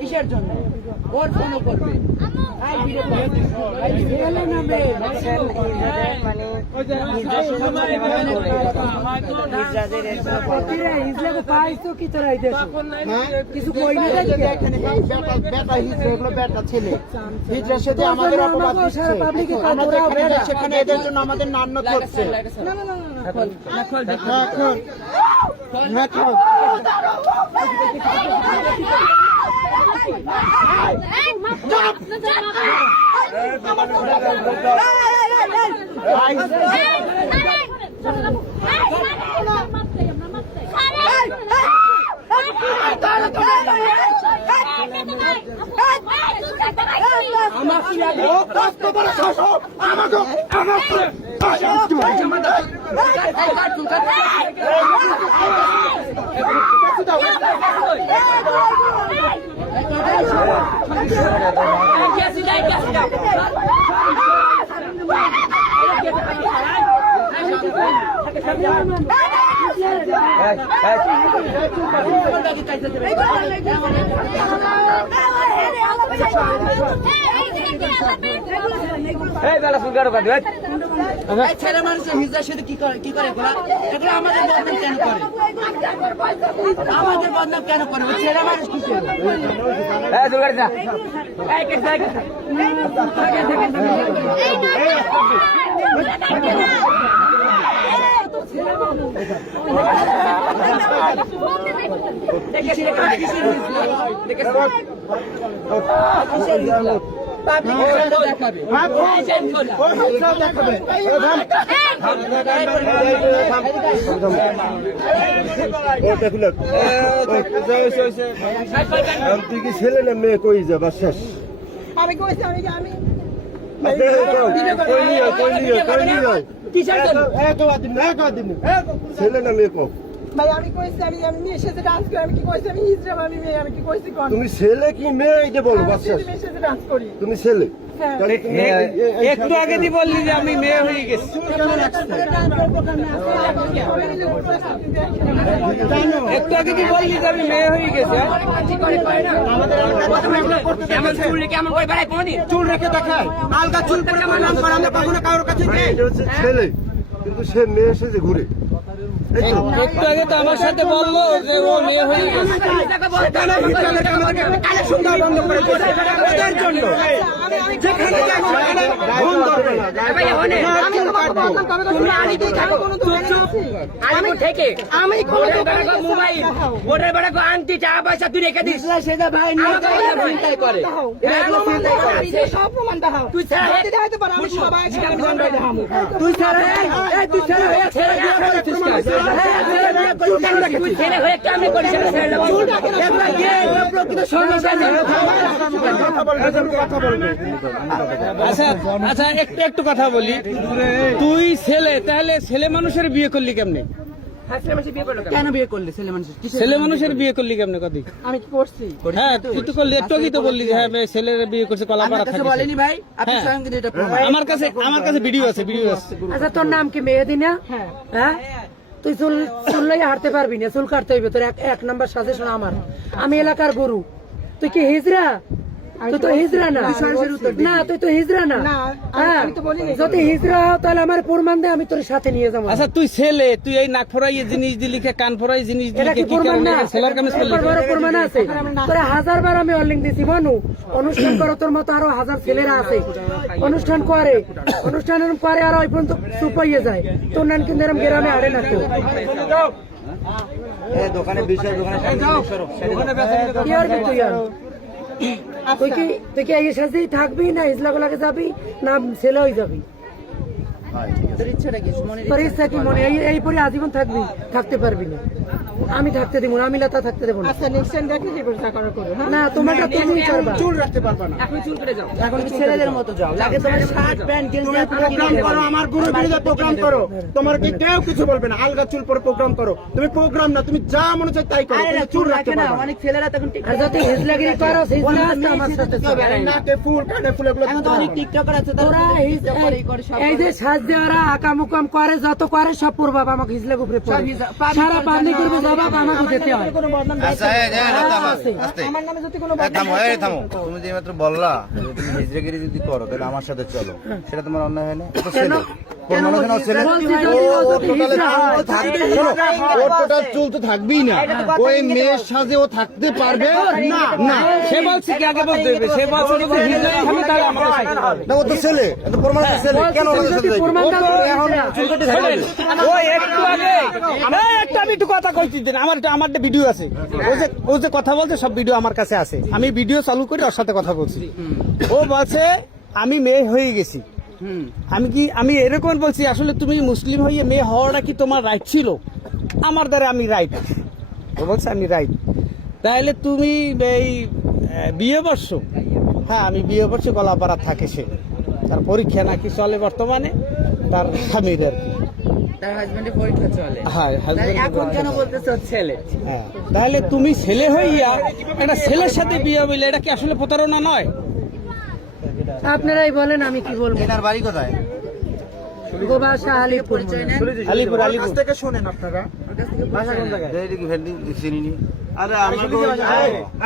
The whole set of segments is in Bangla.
কিসের জন্য ওর ফোনও করবে কিছু কই না ছেলে আমাদের অপরাধ সেখানে এদের জন্য আমাদের নান্য করছে ছেলে মানুষের হিজড়ার সাথে কি করে এগুলো আমাদের বদনাম কেন করে ছেলে মানুষ কি তুই কি ছেলে না মেয়ে কই যাবা শেষ আমি কইছি আমি ছেলে না মেয়ে কো ভাই আমি কইছি আমি মেয়ের সাথে ডান্স করি আমি কি কইছি আমি হিজড়া আমি মেয়ে আমি কি কইছি কোন তুমি ছেলে কি মেয়ে এটা বলো বাস শেষ মেয়ের সাথে ডান্স করি তুমি ছেলে একটু আগে দি বললি যে আমি মেয়ে হয়ে গেছি একটু আগে দি বললি যে আমি মেয়ে হয়ে গেছি কেমন করে বেড়াই কোনদিন চুল রেখে দেখায় আলগা চুল পরে নাম করে আমরা কখনো কারোর কাছে এটা হচ্ছে ছেলে কিন্তু সে মেয়ে সেজে ঘুরে একটু আগে তো আমার সাথে বললো যে ও মেয়ে হয়ে গেছে আন্টি টাকা পয়সা তুই রেখে দিস সেটা ভাই করে সব প্রমাণ দেখাও তুই তুই ছাড়া তুই আচ্ছা একটু কথা বলি তুই ছেলে তাহলে ছেলে মানুষের বিয়ে করলি কেমনে কেন বিয়ে করলি ছেলে মানুষের বিয়ে করলি কেমনে কদি আমি কি করছি হ্যাঁ তুই তো করলি একটু আগেই তো বললি যে হ্যাঁ ছেলের বিয়ে করছে কলাপাড়া থাকে বলেনি ভাই আমার কাছে ভিডিও আছে আচ্ছা তোর নাম কি মেহেদি না হ্যাঁ তুই চুল হাঁটতে পারবি না চুল কাটতে হইবে তোর এক নাম্বার সাজেশন আমার আমি এলাকার গরু তুই কি হিজড়া তুই তো হিজড়া না না তুই তো হিজড়া না যদি হিজড়া হও তাহলে আমার প্রমাণ দে আমি তোর সাথে নিয়ে যাবো আচ্ছা তুই ছেলে তুই এই নাক ফোড়াই জিনিস দিলি কান ফোড়াই জিনিস দিলি কি কারণে ছেলের কামে করলি বড় প্রমাণ আছে তোরে 1000 বার আমি অলিং দিছি মানু অনুষ্ঠান করো তোর মতো আরো 1000 ছেলেরা আছে অনুষ্ঠান করে আর ওই পর্যন্ত চুপ হয়ে যায় তোর নান কিন্তু এরকম গ্রামে আড়ে না কেউ দোকানে বিষয় দোকানে কি আর কি তুই আর তুই কি এই সাথেই থাকবি না ইসলাগুলাকে যাবি না ছেলে হয়ে যাবি তোর ইচ্ছা কি মনে এই পরে আজীবন থাকবি থাকতে পারবি না আমি থাকতে দিব না আমি লতা থাকতে দেবো না না তোমারটা তুমি করবা চুল রাখতে পারবা না এখন চুল কেটে যাও এখন ছেলেদের মতো যাও লাগে তোমার শার্ট প্যান্ট গেঞ্জি প্রোগ্রাম করো আমার গুরু বিরুদ্ধে প্রোগ্রাম করো তোমার কি কেউ কিছু বলবে না আলগা চুল পরে প্রোগ্রাম করো তুমি প্রোগ্রাম না তুমি যা মনে চাই তাই করো তুমি চুল রাখতে পারবা না অনেক ছেলেরা তখন আর যদি হিজলাগিরি করো সেই আমার সাথে নাকে ফুল কানে ফুল এগুলো এখন তো অনেক টিকটকার আছে তোরা এই যে সাজ দেওয়ারা আকাম উকাম করে যত করে সব পূর্ব বাবা আমাকে হিজলা উপরে পড়ে সারা পানি করবে জবাব আমাকে দিতে হয়। আচ্ছা থামো তুমি যে মাত্র বললা যে তুমি হিজড়াগিরি যদি করো তাহলে আমার সাথে চলো, সেটা তোমার অন্যায় হয় না? ও তো ছেলে, কোন মানুষ না ছেলে, বলছি যদি ও যদি হিজড়া হয়, ওর টোটাল চুল তো থাকবেই না, ওই মেয়ের সাথে ও থাকতে পারবে না। না সে বলছে কি আগে বলতে হবে, সে বলছে যদি হিজড়া হবে তাহলে আমাকে সাথে হবে। না, ও তো ছেলে, এত প্রমাণ আছে ছেলে, কেন ওর বলছি সাথে যদি যাইবে? প্রমাণ দাও হিজড়া। শোনেন, ও একটু আগে আমি একটু কথা কইছি দেন, আমার ভিডিও আছে, ও যে কথা বলছে সব ভিডিও আমার কাছে আছে, আমি ভিডিও চালু করে ওর সাথে কথা বলছি। ও বলছে আমি মেয়ে হয়ে গেছি, আমি এরকম বলছি আসলে তুমি মুসলিম হয়ে মেয়ে হওয়াটা কি তোমার রাইট ছিল? আমার দ্বারা আমি রাইট, ও বলছে আমি রাইট। তাহলে তুমি এই বিয়ে বর্ষ, হ্যাঁ আমি বিয়ে বর্ষ গলাপাড়া থাকে, সে তার পরীক্ষা নাকি চলে বর্তমানে তার স্বামীর আর কি। তার হাজবেন্ডের পরীক্ষা চলে। হ্যাঁ, তাহলে এখন কেন বলতেছো ছেলে? হ্যাঁ, তাহলে তুমি ছেলে হইয়া একটা ছেলের সাথে বিয়ে হইলে এটা কি আসলে প্রতারণা নয়? আপনারাই বলেন আমি কি বলবো। এনার বাড়ি কোথায়? গোবাসা আলিপুর। আলিপুর কাছ থেকে শোনেন আপনারা। এই কি ভেন্ডি চিনি নি? আরে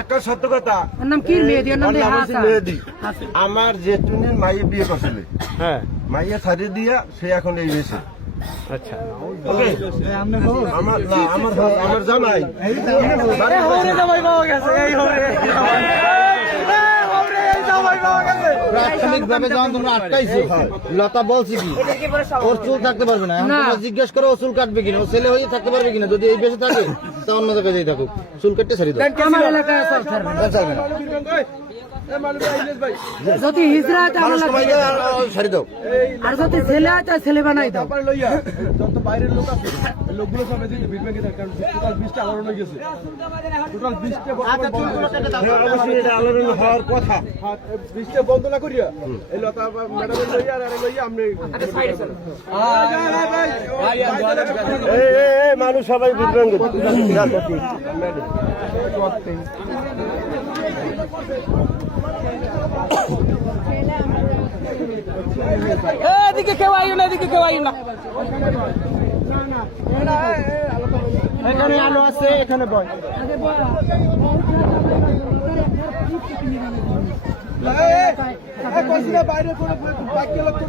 একটা সত্য কথা, ওর নাম কি মেহেদি? ওর নাম ওর নাম হচ্ছে হাসান। মেহেদি। আমার জেঠুনির মাইয়ে বিয়ে করছিল, হ্যাঁ, মাইয়া ছাড়িয়ে দিয়া সে এখন এই হয়েছে। আচ্ছা। ওকে, আমার জামাই প্রাথমিক ভাবে যখন তোমরা আটকাইছো, লতা বলছে কি ওর চুল থাকতে পারবে না, এখন না। তোমরা জিজ্ঞেস করো ও চুল কাটবে কিনা, ও ছেলে হয়ে থাকতে পারবে কিনা, যদি এই বেশে থাকে তা অন্য জায়গায় যেই থাকুক, চুল কাটতে ছাড়ি দাও, আমার এলাকায় সব ছাড়বে না। ছাড়বে না। যদি হিজড়া হয় তাহলে মানুষ কমাই লাগবে। দেয়, আর ছাড়ি দাও। আর যদি ছেলে হয় তাহলে ছেলে বানাই দাও। যত বাইরের লোক আছে লোকগুলো সব এদিকে ভিড় থাকে, কারণ টোটাল 20টা আলোড়ন হয়ে গেছে, টোটাল 20টা অবশ্যই এটা আলোড়ন হওয়ার কথা। 20টা বন্ধ না করিয়া এই লতা ম্যাডামের লইয়া আর লইয়া আপনি এই মানুষ সবাই বিভ্রান্ত। এদিকে কেউ আইও না, এদিকে কেউ আইও না। এখানে আলো আছে, এখানে বয়। বাইরে কোনো বাক্য লক্ষ্য